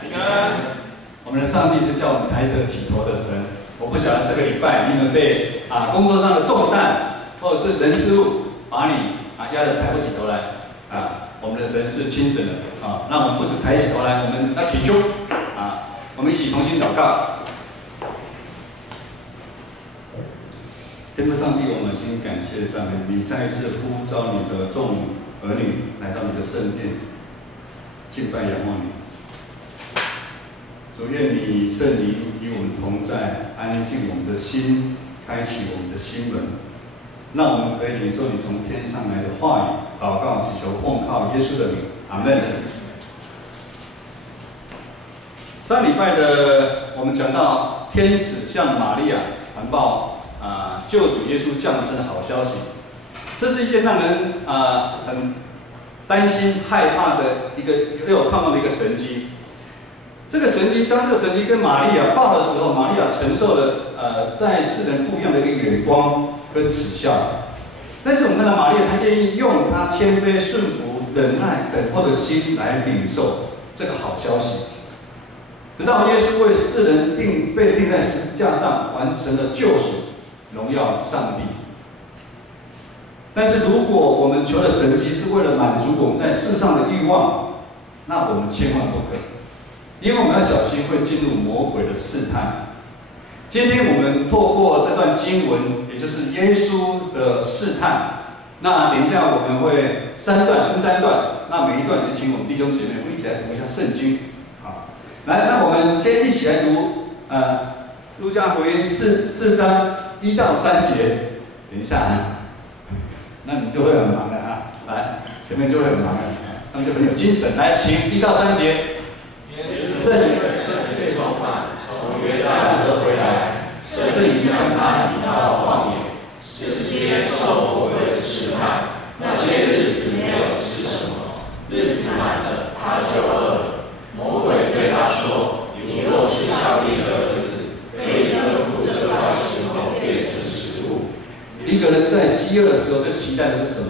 平安。我们的上帝是叫我们抬着起头的神。我不晓得这个礼拜你们被工作上的重担或者是人事物把你压得抬不起头来我们的神是亲神的那我们不止抬起头来，我们要祈求我们一起同心祷告。天父上帝，我们先感谢赞美你，再一次呼召你的众儿女来到你的圣殿，敬拜仰望你。主，愿你圣灵与我们同在，安静我们的心，开启我们的心门，让我们可以领受你从天上来的话语。祷告祈求奉靠耶稣的名，阿门。上礼拜我们讲到天使向玛利亚传报救主耶稣降生的好消息，这是一件让人很担心害怕的一个又有盼望的一个神迹。这个神迹，当这个神迹跟玛利亚报的时候，玛利亚承受了在世人不一样的一个眼光跟耻笑。但是我们看到玛利亚，她愿意用她谦卑、顺服、忍耐、等候的心来领受这个好消息，直到耶稣为世人被钉在十字架上，完成了救赎，荣耀上帝。但是如果我们求的神迹是为了满足我们在世上的欲望，那我们千万不可。因为我们要小心会进入魔鬼的试探。今天我们透过这段经文，也就是耶稣的试探，那等一下我们会分三段，那每一段也请我们弟兄姐妹一起来读一下圣经。来，那我们先一起来读路加福音4章1到3节。等一下那你们就会很忙的来，前面就会很忙的，他们就很有精神。来，请1到3节。圣灵被充满，从约旦河回来，圣灵将他引到旷野，40天受魔鬼的试探。那些日子没有吃什么，日子满了，他就饿了。魔鬼对他说：“你若是上帝的儿子，可以吩咐这块石头变成食物。”一个人在饥饿的时候，最期待的是什么？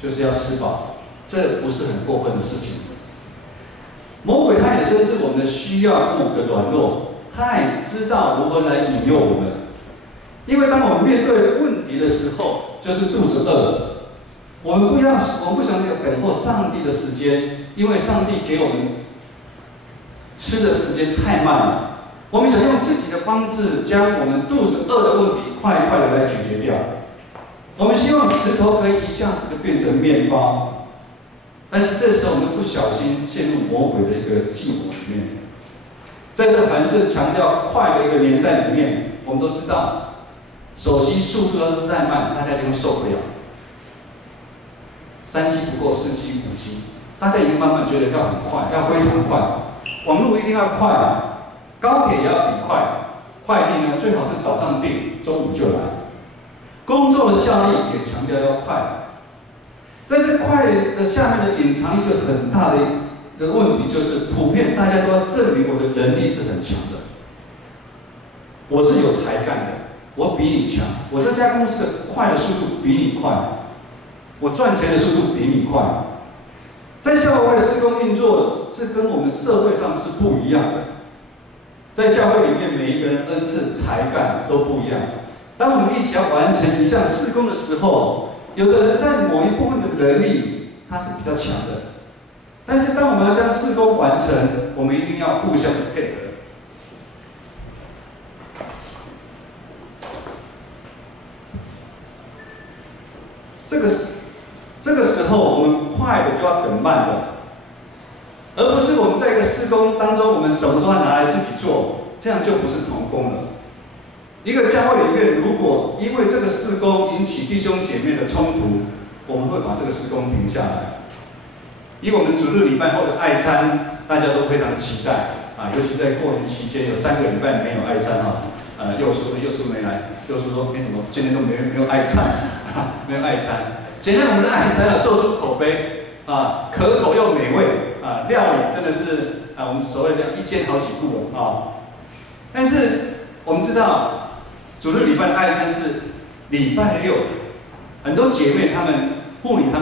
就是要吃饱，这不是很过分的事情。魔鬼他也深知我们的需要跟我们的软弱，他也知道如何来引诱我们。因为当我们面对问题的时候，就是肚子饿了，我们不想等候上帝的时间，因为上帝给我们吃的时间太慢了。我们想用自己的方式将我们肚子饿的问题快快的来解决掉。我们希望石头可以一下子就变成面包。但是这时候我们不小心陷入魔鬼的一个计谋里面。在这个凡事强调快的一个年代里面，我们都知道，手机速度要是再慢，大家一定会受不了。3G 不够，4G、5G， 大家已经慢慢觉得要很快，要非常快。网络一定要快高铁也要比快，快递呢最好是早上订，中午就来。工作的效率也强调要快。在这快的下面隐藏一个很大的一个问题，就是普遍大家都要证明我的能力是很强的，我是有才干的，我比你强，我这家公司的快的速度比你快，我赚钱的速度比你快。在教会施工运作是跟我们社会上是不一样的，在教会里面每一个人恩赐才干都不一样。当我们一起要完成一项施工的时候，有的人在某一部分的能力他是比较强的，但是当我们要将事工完成，我们一定要互相的配合。这个时候，我们快的就要等慢的，而不是我们在一个事工当中，我们什么都要拿来自己做，这样就不是同工了。一个教会里面，如果因为这个事工引起弟兄姐妹的冲突，我们会把这个事工停下来。以我们主日礼拜后的爱餐，大家都非常的期待尤其在过年期间有3个礼拜没有爱餐又说没来，又说怎么今天都没有爱餐没有爱餐。今天我们的爱餐做出口碑可口又美味料理真的是我们所谓的一煎好几顾但是我们知道。主日礼拜的爱餐是礼拜6，很多姐妹妇女不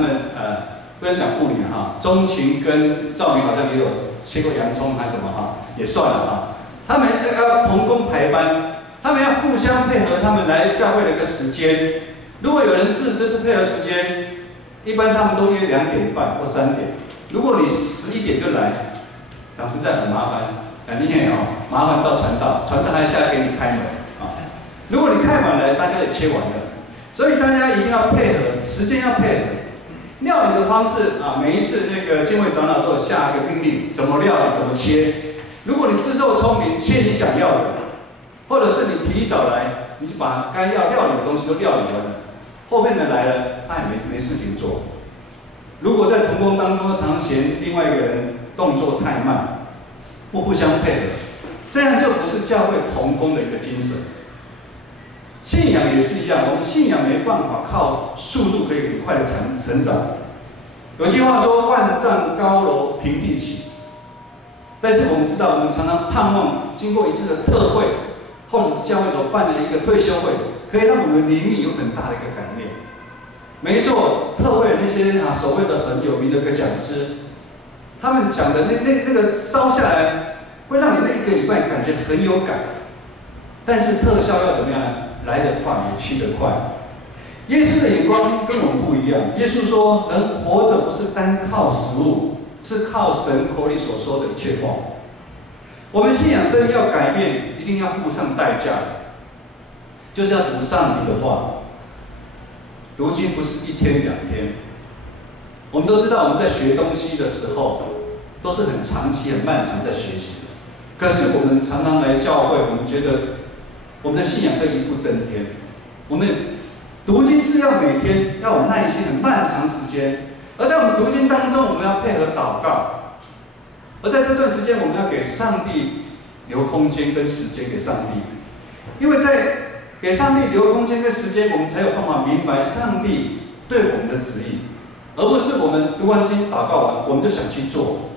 能讲妇女钟情跟赵明好像也有切过洋葱还是什么哈，也算了哈。他们要同工排班，他们要互相配合，他们来教会的一个时间。如果有人自私不配合时间，一般他们都约2点半或3点。如果你11点就来，讲实在很麻烦，你也麻烦到传道还下来给你开门啊。如果你太晚来，大家也切完了，所以大家一定要配合，时间要配合。料理的方式啊，每一次那个敬会长老都有下一个命令，怎么料理，怎么切。如果你自作聪明，切你想要的，或者是你提早来，你就把该要料理的东西都料理完了，后面的来了，他也没事情做。如果在同工当中常嫌另外一个人动作太慢，互相配合，这样就不是教会同工的一个精神。信仰也是一样，我们信仰没办法靠速度可以很快的成长。有句话说：“万丈高楼平地起。”但是我们知道，我们常常盼望经过一次的特会，或者是教会所办的一个退休会，可以让我们的灵命有很大的一个改变。没错，特会那些所谓的很有名的一个讲师，他们讲的那个烧下来，会让你那1个礼拜感觉很有感。但是特效要怎么样？来得快，也去得快。耶稣的眼光跟我们不一样。耶稣说，人活着不是单靠食物，是靠神口里所说的一切话。我们信仰生命要改变，一定要付上代价，就是要读上帝的话。读经不是1天2天，我们都知道，我们在学东西的时候，都是很长期、很漫长在学习的。可是我们常常来教会，我们觉得我们的信仰可以一步登天。我们读经是要每天要有耐心、很漫长时间，而在我们读经当中，我们要配合祷告。而在这段时间，我们要给上帝留空间跟时间给上帝，因为在给上帝留空间跟时间，我们才有办法明白上帝对我们的旨意，而不是我们读完经、祷告完，我们就想去做。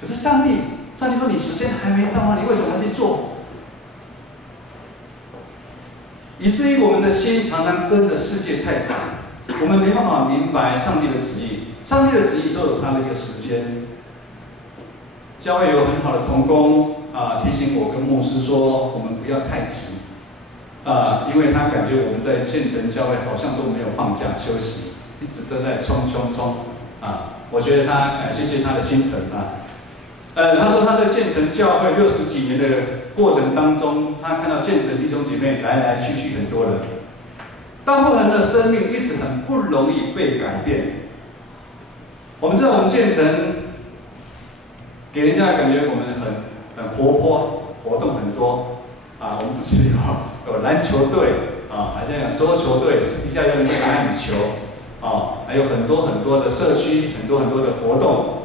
可是上帝说：“你时间还没到吗？你为什么要去做？”以至于我们的心常常跟着世界在打，我们没办法明白上帝的旨意。上帝的旨意都有它的一个时间。教会有很好的同工提醒我跟牧师说，我们不要太急因为他感觉我们在县城教会好像都没有放假休息，一直都在冲我觉得谢谢他的心疼他说他在建成教会60几年的过程当中，他看到建成弟兄姐妹来来去去很多人，大部分人的生命一直很不容易被改变。我们知道我们建成给人家的感觉我们很活泼，活动很多我们不是有篮球队好像有桌球队，私底下有人打羽球还有很多很多的社区，很多很多的活动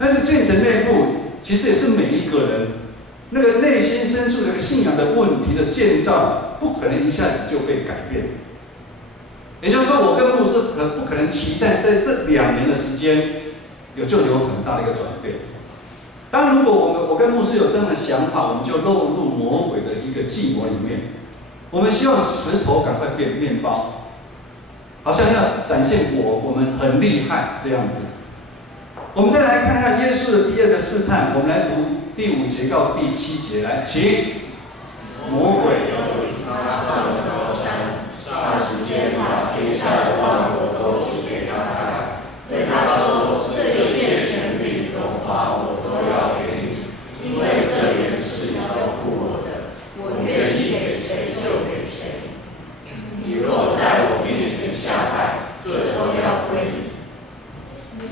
但是建成内部其实也是每一个人那个内心深处的一个信仰的问题的建造，不可能一下子就被改变。也就是说，我跟牧师不可能期待在这2年的时间就有很大的一个转变。当然，如果我跟牧师有这样的想法，我们就落入魔鬼的一个计谋里面。我们希望石头赶快变面包，好像要展现我们很厉害这样子。我们再来看看耶稣的第2个试探，我们来读第5节到第7节，来，请。魔鬼又领他上了高山，霎时间把天下的万国都指给他看，对他说：“这一切权柄、荣华，我都要给你，因为这原是交付我的，我愿意给谁就给谁。你若在我面前下拜，这都要归你。”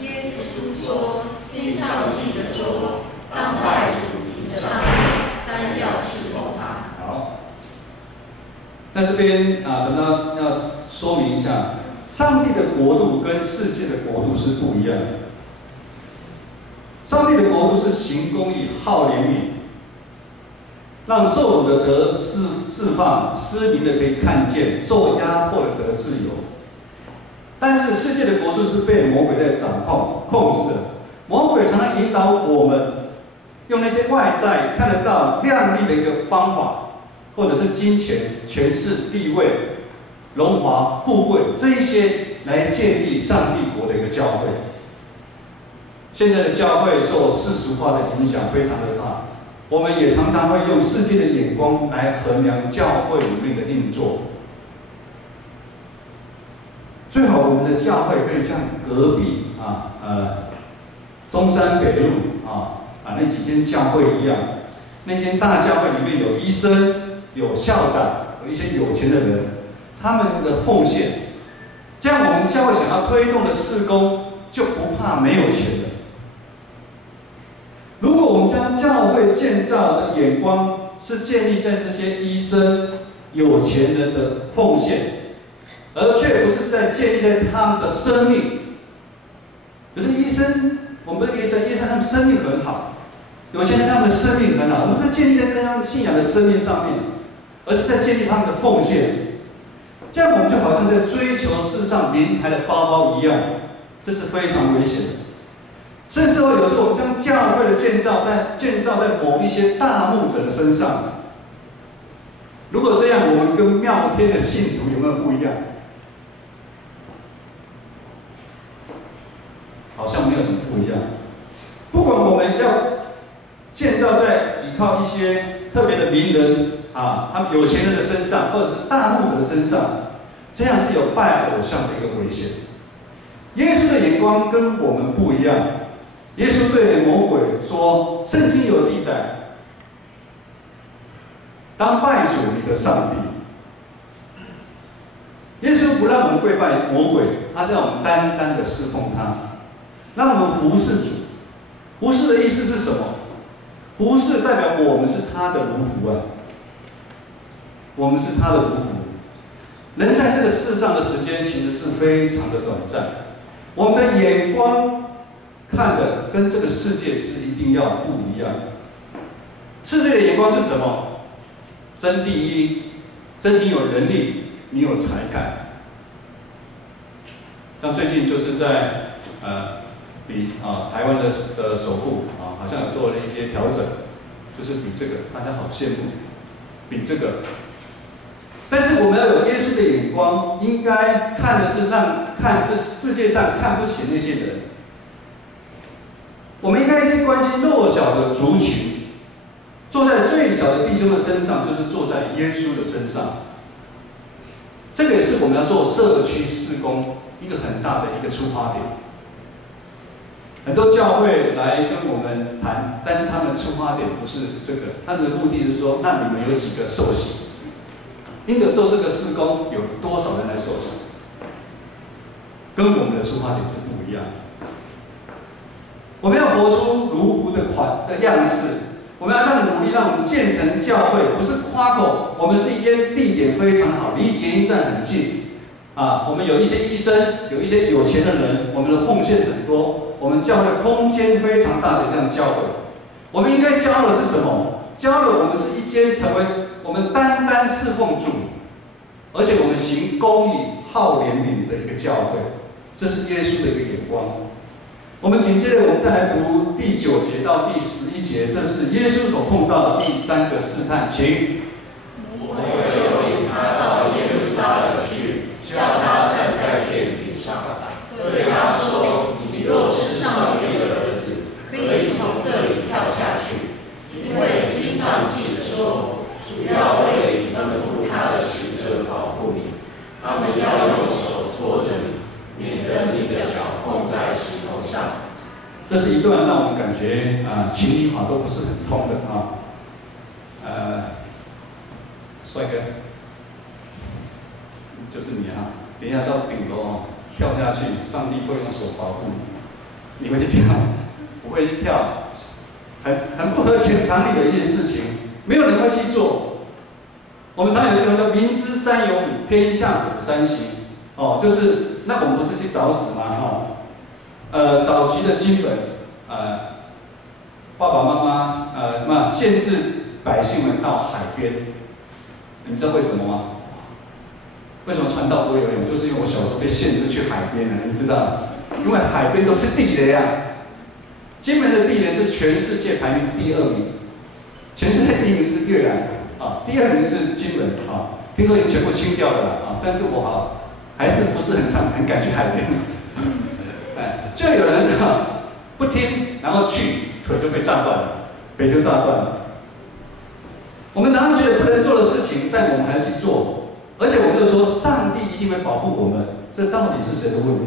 耶稣说：“经上记着说，当拜主你的上帝，单要侍奉他。”好，在这边陈道要说明一下，上帝的国度跟世界的国度是不一样的。上帝的国度是行公义、好怜悯，让受辱的得释放，失明的可以看见，受压迫的得自由。但是世界的国度是被魔鬼在掌控制的。魔鬼常常引导我们用那些外在看得到亮丽的一个方法，或者是金钱、权势、地位、荣华、富贵这一些来建立上帝国的一个教会。现在的教会受世俗化的影响非常的大，我们也常常会用世界的眼光来衡量教会里面的运作。最好我们的教会可以像隔壁中山北路那几间教会一样，那间大教会里面有医生、有校长、有一些有钱的人，他们的奉献，这样我们教会想要推动的事工就不怕没有钱了。如果我们将教会建造的眼光是建立在这些医生、有钱人的奉献，而却不是在建立在他们的生命。有些医生，我们的医生他们生命很好，有些人他们的生命很好，我们是建立在这样信仰的生命上面，而是在建立他们的奉献。这样我们就好像在追求世上名牌的包包一样，这是非常危险的。甚至有时候我们将教会的建造在某一些大牧者的身上。如果这样，我们跟妙天的信徒有没有不一样？好像没有什么不一样。不管我们要建造在依靠一些特别的名人他们有钱人的身上，或者是大牧者的身上，这样是有拜偶像的一个危险。耶稣的眼光跟我们不一样。耶稣对魔鬼说：“圣经有记载，当拜主你的上帝。”耶稣不让我们跪拜魔鬼，他是让我们单单的侍奉他，让我们服侍主。服侍的意思是什么？服侍代表我们是他的奴仆我们是他的奴仆。人在这个世上的时间其实是非常的短暂，我们的眼光看的跟这个世界是一定要不一样。世界的眼光是什么？争第一，争你有能力，你有才干。像最近就是在比台湾的首富好像有做了一些调整，就是比这个，大家好羡慕，比这个。但是我们要有耶稣的眼光，应该看的是看这世界上看不起那些人。我们应该去关心弱小的族群，坐在最小的弟兄的身上，就是坐在耶稣的身上。这个也是我们要做社区事工一个很大的一个出发点。很多教会来跟我们谈，但是他们的出发点不是这个，他们的目的是说，那你们有几个受洗？因着做这个事工，有多少人来受洗？跟我们的出发点是不一样的。我们要活出奴仆的样式，我们要努力让我们建成教会，不是夸口，我们是一间地点非常好，离捷运站很近我们有一些医生，有一些有钱的人，我们的奉献很多，我们教会的空间非常大的这样教会。我们应该教的是什么？教的我们是一间成为我们单单侍奉主，而且我们行公义、好怜悯的一个教会，这是耶稣的一个眼光。我们紧接着，我们再来读第9节到第11节，这是耶稣所碰到的第3个试探。请。魔鬼又领他到耶路撒冷去，叫他站在殿顶上，对他说：“你若是上帝的儿子，可以从这里跳下去，因为经上记着说，主要为你吩咐他的使者保护你，他们要用手托着你，免得你的脚碰在石头上。”这是一段让我们感觉情理法都不是很通的帅哥，就是你等一下到顶楼跳下去，上帝会用手保护你，你会去跳，不会去跳，很不合情常理的一件事情，没有人会去做。我们常有一句话叫"明知山有虎，偏向虎山行"就是那我们不是去找死吗？早期的经本，爸爸妈妈限制百姓们到海边，你们知道为什么吗？为什么传道不会游泳？就是因为我小时候被限制去海边了，你知道？因为海边都是地雷金门的地雷是全世界排名第2名，全世界第1名是越南第2名是金门听说已经全部清掉了但是我还是不是很敢去海边。就有人不听，然后去腿就被炸断了，腿就炸断了。我们常常觉得不能做的事情，但我们还要去做，而且我们就说上帝一定会保护我们，这到底是谁的问题？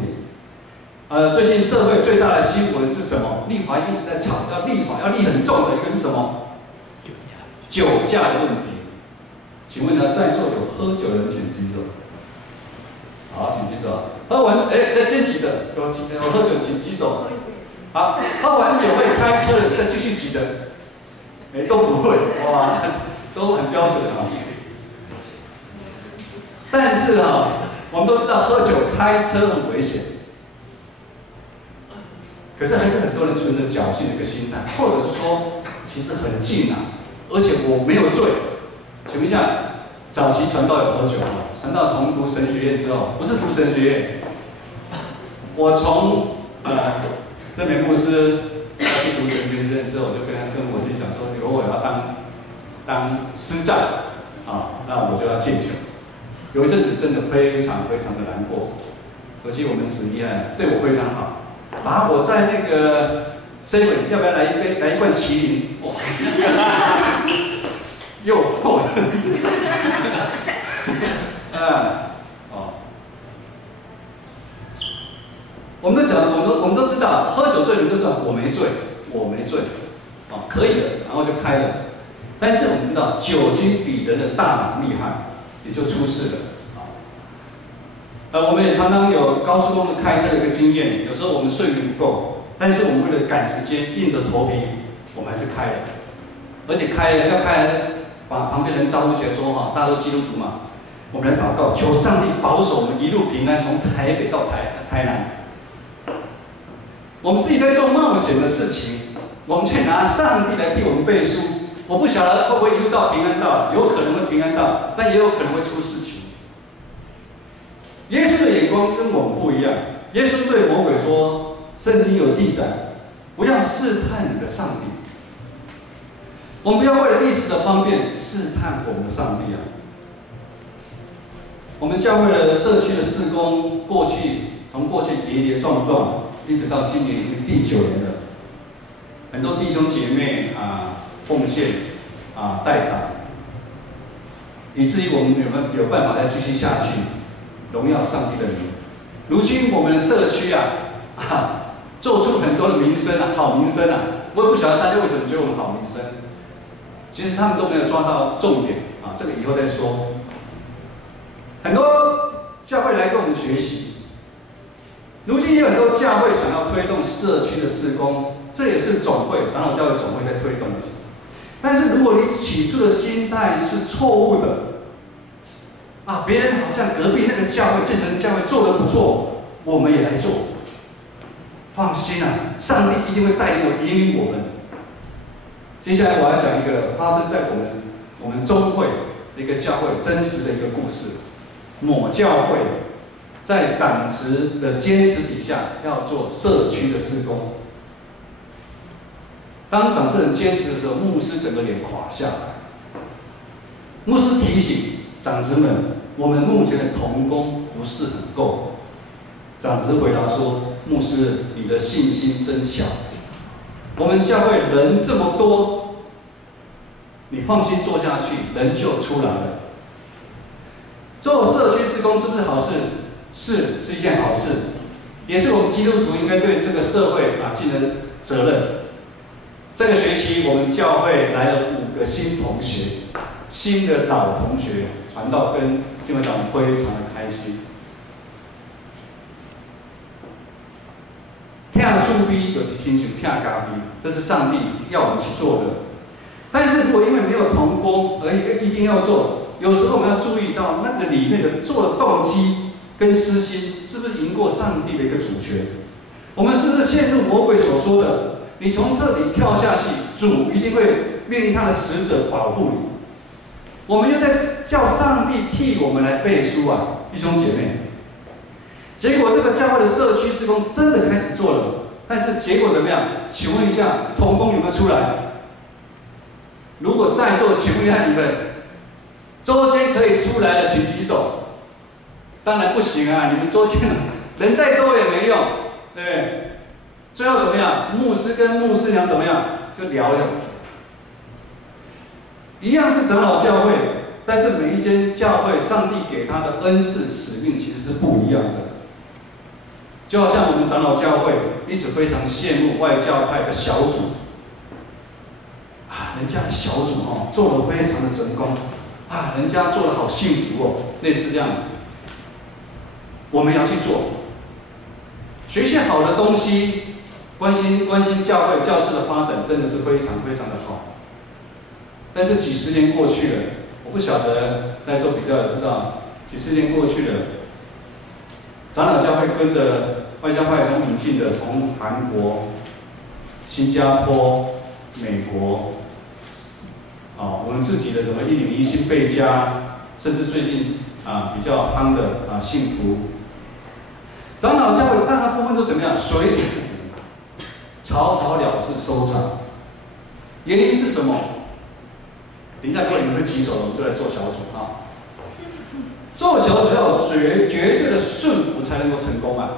最近社会最大的新闻是什么？立法一直在吵，要立法，要立很重的一个是什么？酒驾的问题。请问呢，在座有喝酒的人请举手。好，请举手。喝完，先举的，有喝酒请举手。好，喝完酒会开车的再继续举的，都不会，哇，都很标准啊。但是我们都知道喝酒开车很危险。可是还是很多人存着侥幸的一个心态，或者是说，其实很近而且我没有醉。请问一下，早期传道有喝酒吗？传道从读神学院之后，不是读神学院，我从这名牧师去读神学院之后，我就跟我自己讲说，如果我要当师长那我就要敬酒。有一阵子真的非常非常的难过，而且我们子怡对我非常好。把我在那个 7 要不要来一罐麒麟？哇，诱惑的，我们都知道，喝酒醉人就是我没醉，可以的，然后就开了。但是我们知道，酒精比人的大脑厉害，也就出事了。我们也常常有高速公路开车的一个经验，有时候我们睡眠不够，但是我们为了赶时间，硬着头皮，我们还是开了，而且要开了，把旁边人招呼起来说大家都基督徒嘛，我们来祷告，求上帝保守我们一路平安，从台北到台南。我们自己在做冒险的事情，我们却拿上帝来替我们背书。我不晓得会不会一路到平安到，有可能会平安到，但也有可能会出事情。耶稣的眼光跟我们不一样。耶稣对魔鬼说：“圣经有记载，不要试探你的上帝。”我们不要为了一时的方便试探我们的上帝我们教会的社区的事工，从过去跌跌撞撞，一直到今年已经第9年了。很多弟兄姐妹奉献代祷，以至于我们有办法再继续下去。荣耀上帝的名。如今我们的社区做出很多的名声好名声我也不晓得大家为什么觉得我们好名声。其实他们都没有抓到重点这个以后再说。很多教会来跟我们学习，如今也有很多教会想要推动社区的事工，这也是总会长老教会总会在推动的。但是如果你起初的心态是错误的。别人好像隔壁那个教会、建成教会做得不错，我们也来做。放心上帝一定会带领引领我们。接下来我要讲一个发生在我们中会的一个教会真实的一个故事。某教会在长职的坚持底下，要做社区的事工。当长职人坚持的时候，牧师整个脸垮下来。牧师提醒长职们。我们目前的同工不是很够。长职回答说：“牧师，你的信心真小。我们教会人这么多，你放心做下去，人就出来了。做社区事工是不是好事？是一件好事，也是我们基督徒应该对这个社会尽的责任。这个学期我们教会来了5个新同学，新的老同学传道跟。基本上非常的开心。听主逼就是亲像听咖啡，这是上帝要我们去做的。但是如果因为没有同工而一定要做，有时候我们要注意到那个里面的做的动机跟私心是不是赢过上帝的一个主权？我们是不是陷入魔鬼所说的，你从这里跳下去，主一定会命令他的使者保护你？我们又在叫上帝替我们来背书弟兄姐妹。结果这个教会的社区事工真的开始做了，但是结果怎么样？请问一下，同工有没有出来？如果在座，请问一下你们，周间可以出来的，请举手。当然不行你们周间人再多也没用，对不对？最后怎么样？牧师跟牧师娘怎么样？就聊了。一样是长老教会，但是每一间教会，上帝给他的恩赐使命其实是不一样的。就好像我们长老教会一直非常羡慕外教派的小组，人家的小组做得非常的成功，人家做得好幸福哦，类似这样。我们要去做，学些好的东西，关心教会教士的发展，真的是非常非常的好。但是几十年过去了，我不晓得在做比较也知道，几十年过去了，长老教会跟着外教派从引进的，从韩国、新加坡、美国，我们自己的什么101新贝加，甚至最近比较夯的幸福，长老教会大部分都怎么样？水土不服，草草了事收场。原因是什么？等一下，各位你们会举手，我们就来做小组啊。做小组要有绝对的顺服才能够成功啊。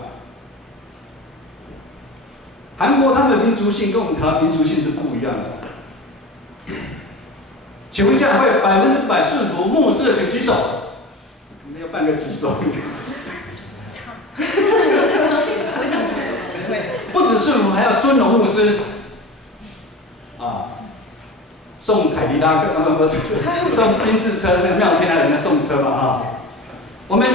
韩国他们的民族性跟我们台湾民族性是不一样的。请问一下，会100%顺服牧师的请举手。没有半个举手。不止顺服，还要尊荣牧师。送凯迪拉克，送宾士车，那个妙天来人家送车嘛我们100%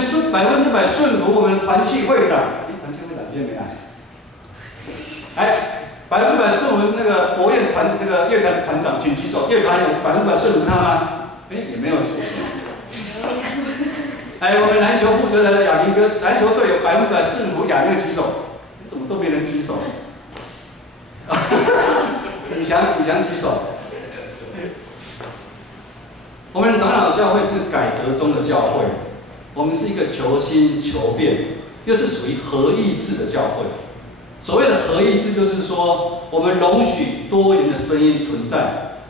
顺服我们的团契会长，团契会长今天没来。100%顺服那个国乐团那个乐团团长，请举手。乐团有100%顺服他吗？也没有。我们篮球负责人的亚明哥，篮球队有100%顺服亚明举手，你怎么都没人举手？李翔举手。我们长老教会是改革中的教会，我们是一个求新求变，又是属于合意制的教会。所谓的合意制，就是说我们容许多元的声音存在。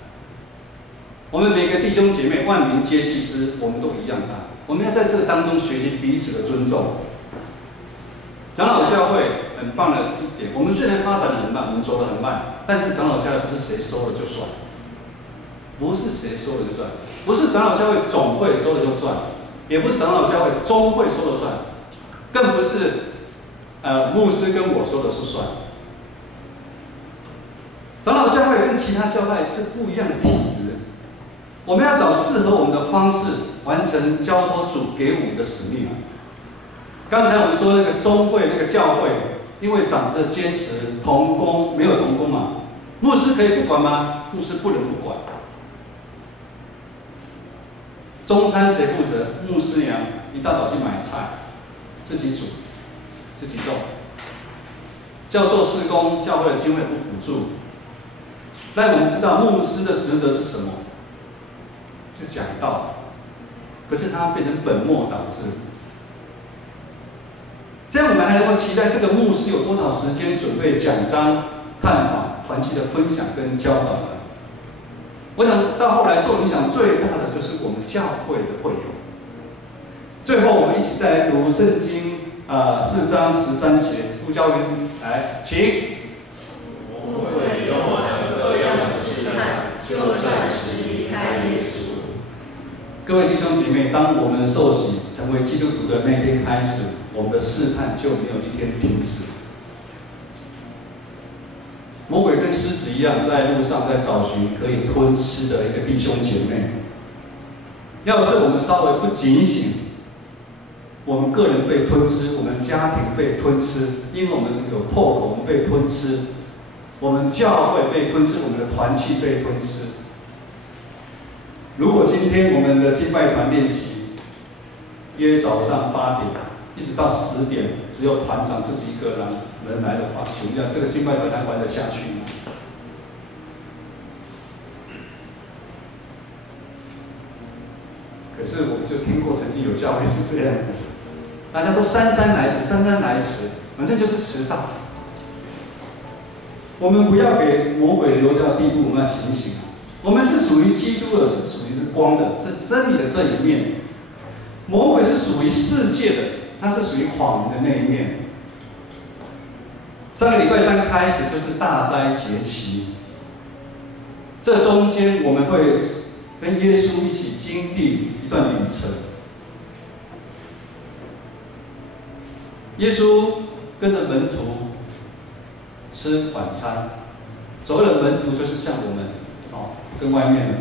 我们每个弟兄姐妹万民皆祭司，我们都一样我们要在这当中学习彼此的尊重。长老教会很棒的一点，我们虽然发展得很慢，我们走得很慢，但是长老教会不是谁收了就算，不是谁收了就算，不是长老教会总会收了就算，也不是长老教会中会说了算，更不是牧师跟我说的是算。长老教会跟其他教派是不一样的体质，我们要找适合我们的方式，完成交托主给我们的使命。刚才我们说那个中会那个教会，因为长子的坚持同工没有同工嘛，牧师可以不管吗？牧师不能不管。中餐谁负责？牧师娘一大早去买菜，自己煮，自己动。叫做事工，教会的经费不补助。但我们知道牧师的职责是什么？是讲道，可是他变成本末倒置。这样我们还能够期待这个牧师有多少时间准备讲章、探访、团契的分享跟教导呢？我想到后来受影响最大的就是我们教会的会友。最后我们一起再来读圣经4章13节，陆教员来，请。魔鬼用各样的试探，就暂时离开耶稣。各位弟兄姐妹，当我们受洗成为基督徒的那天开始，我们的试探就没有一天停止。魔鬼跟狮子一样，在路上在找寻可以吞吃的一个弟兄姐妹。要是我们稍微不警醒，我们个人被吞吃，我们家庭被吞吃，因为我们有破口，我们被吞吃，我们教会被吞吃，我们的团契被吞吃。如果今天我们的敬拜团练习，约早上8点，一直到10点，只有团长自己一个人来的话，请问一下，这个敬拜团还玩得下去吗？可是我就听过曾经有教会是这样子，大家都姗姗来迟，反正就是迟到。我们不要给魔鬼留掉地步，我们要警醒。我们是属于基督的，是属于光的，是真理的这一面。魔鬼是属于世界的，它是属于谎言的那一面。上个礼拜三开始就是大斋节期，这中间我们会跟耶稣一起经历一段旅程。耶稣跟着门徒吃晚餐，所谓的门徒就是像我们跟外面的。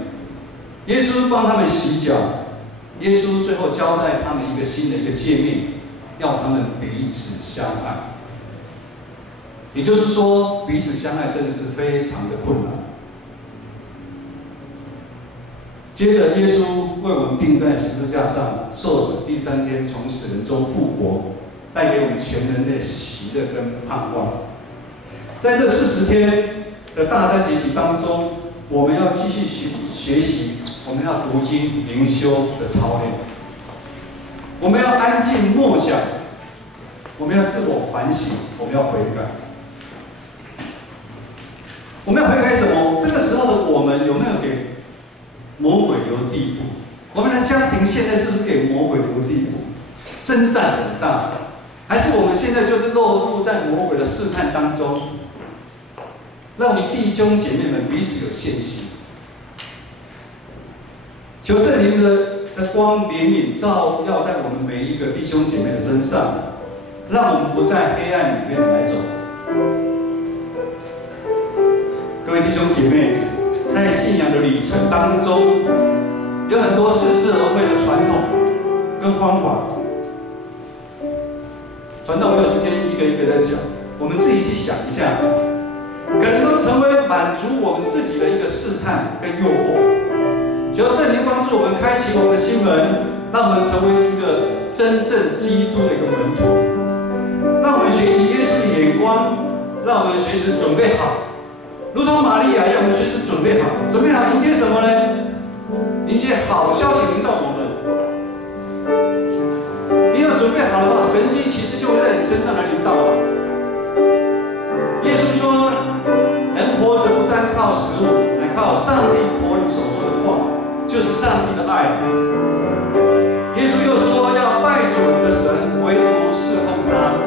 耶稣帮他们洗脚，耶稣最后交代他们一个新的一个诫命，要他们彼此相爱。也就是说，彼此相爱真的是非常的困难。接着，耶稣为我们钉在十字架上，受死，第3天从死人中复活，带给我们全人类喜乐跟盼望。在这40天的大斋节期当中，我们要继续学习，我们要读经灵修的操练，我们要安静默想，我们要自我反省，我们要悔改。我们要悔改什么？这个时候的我们有没有给魔鬼留地步？我们的家庭现在是不是给魔鬼留地步？征战很大，还是我们现在就是落入在魔鬼的试探当中？让我们弟兄姐妹们彼此有信心，求圣灵的光怜悯照耀在我们每一个弟兄姐妹的身上，让我们不在黑暗里面来走。各位弟兄姐妹，在信仰的旅程当中，有很多似是而非的传统跟方法。传统没有时间一个一个的讲，我们自己去想一下，可能都成为满足我们自己的一个试探跟诱惑。求圣灵帮助我们开启我们的心门，让我们成为一个真正基督的一个门徒，让我们学习耶稣的眼光，让我们随时准备好。如同玛利亚一样，我们随时准备好，准备好迎接什么呢？迎接好消息临到我们。你要准备好的话，神迹其实就会在你身上来临到了。耶稣说，人活着不单靠食物，乃靠上帝口里所说的话，就是上帝的爱。耶稣又说，要拜主你的神，唯独侍奉他。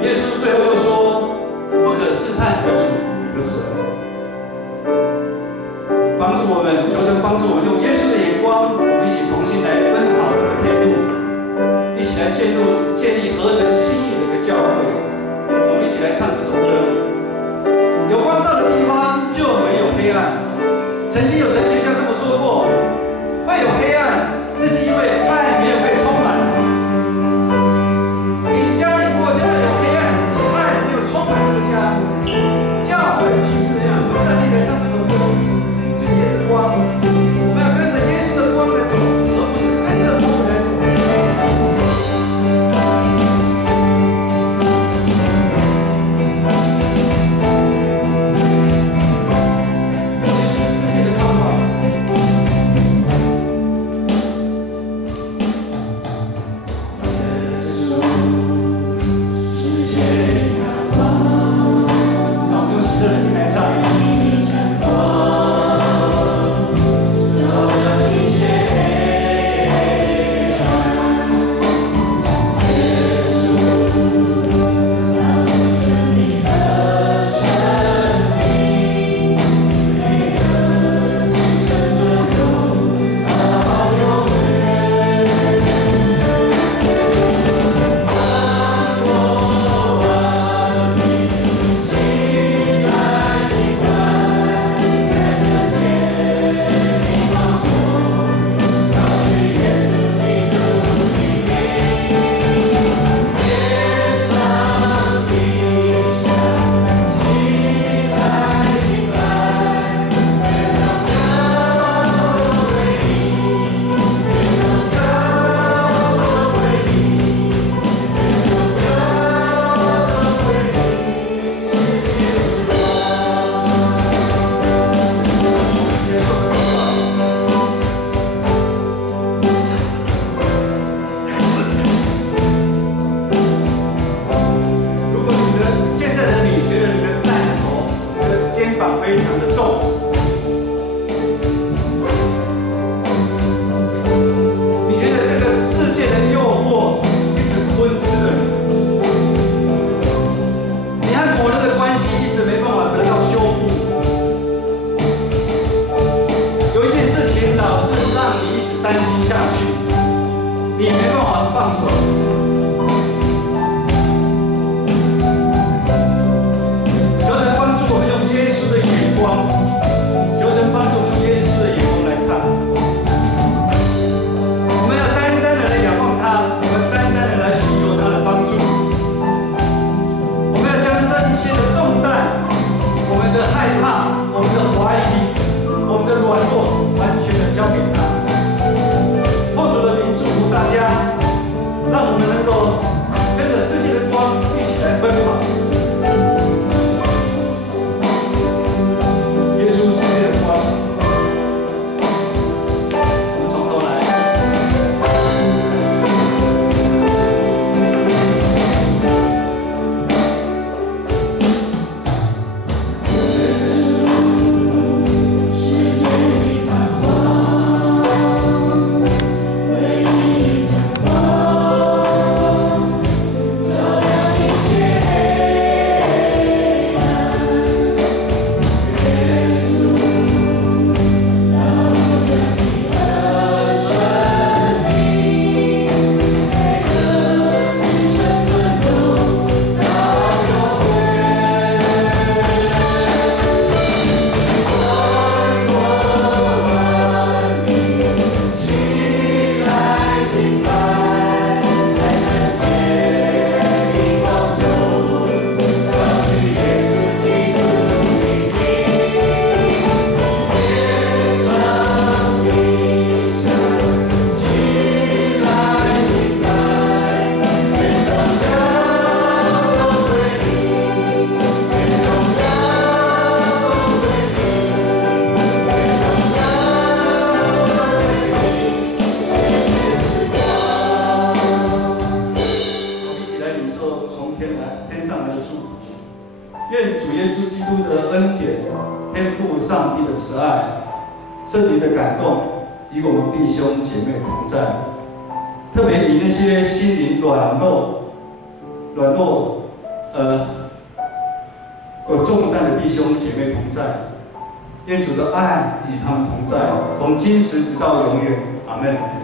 耶稣最后又说，不可试探你的主你的神。帮助我们，求神帮助我们用耶稣的眼光，我们一起同心来奔跑这个天路，一起来建立合神心意的一个教会。我们一起来唱这首歌。有光照的地方就没有黑暗。曾经有神学家这么说过，会有黑暗，那是因为爱没有被充满。你家里如果现在有黑暗，是你爱没有充满这个家。教会其实这样，我们站立来唱这首歌。光，我们要跟着耶稣的光来走，而不是跟着魔鬼来走。放手。求神帮助我们用耶稣的眼光，求神帮助我们用耶稣的眼光来看。我们要单单的来仰望他，我们单单的来寻求他的帮助。我们要将这一些的重担、我们的害怕、我们的怀疑、我们的软弱，完全的交给他。奉主的名祝福大家，让我们能够跟着世界的光一起来奔跑。耶稣世界的光，我们从头来。天上来的祝福，愿主耶稣基督的恩典、天父上帝的慈爱、圣灵的感动，与我们弟兄姐妹同在。特别与那些心灵软弱、有重担的弟兄姐妹同在。愿主的爱与他们同在，从今时直到永远。阿们。